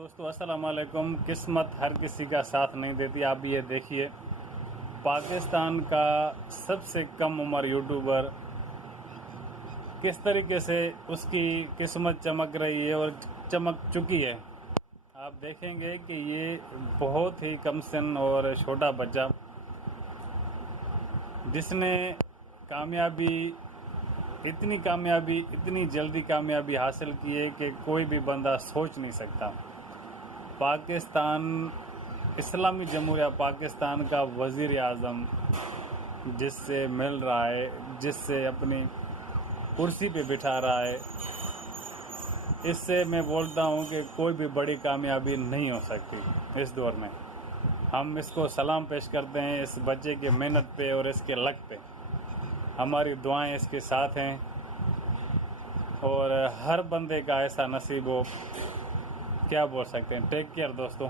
दोस्तों अस्सलाम वालेकुम। किस्मत हर किसी का साथ नहीं देती। आप ये देखिए, पाकिस्तान का सबसे कम उम्र यूट्यूबर किस तरीके से उसकी किस्मत चमक रही है और चमक चुकी है। आप देखेंगे कि ये बहुत ही कम सन और छोटा बच्चा जिसने कामयाबी इतनी जल्दी कामयाबी हासिल की है कि कोई भी बंदा सोच नहीं सकता। पाकिस्तान इस्लामी जमहूरिया पाकिस्तान का वज़ीर आज़म जिससे मिल रहा है, जिससे अपनी कुर्सी पे बिठा रहा है, इससे मैं बोलता हूँ कि कोई भी बड़ी कामयाबी नहीं हो सकती इस दौर में। हम इसको सलाम पेश करते हैं इस बच्चे की मेहनत पे और इसके लक पे। हमारी दुआएं इसके साथ हैं और हर बंदे का ऐसा नसीब हो, क्या बोल सकते हैं। टेक केयर दोस्तों।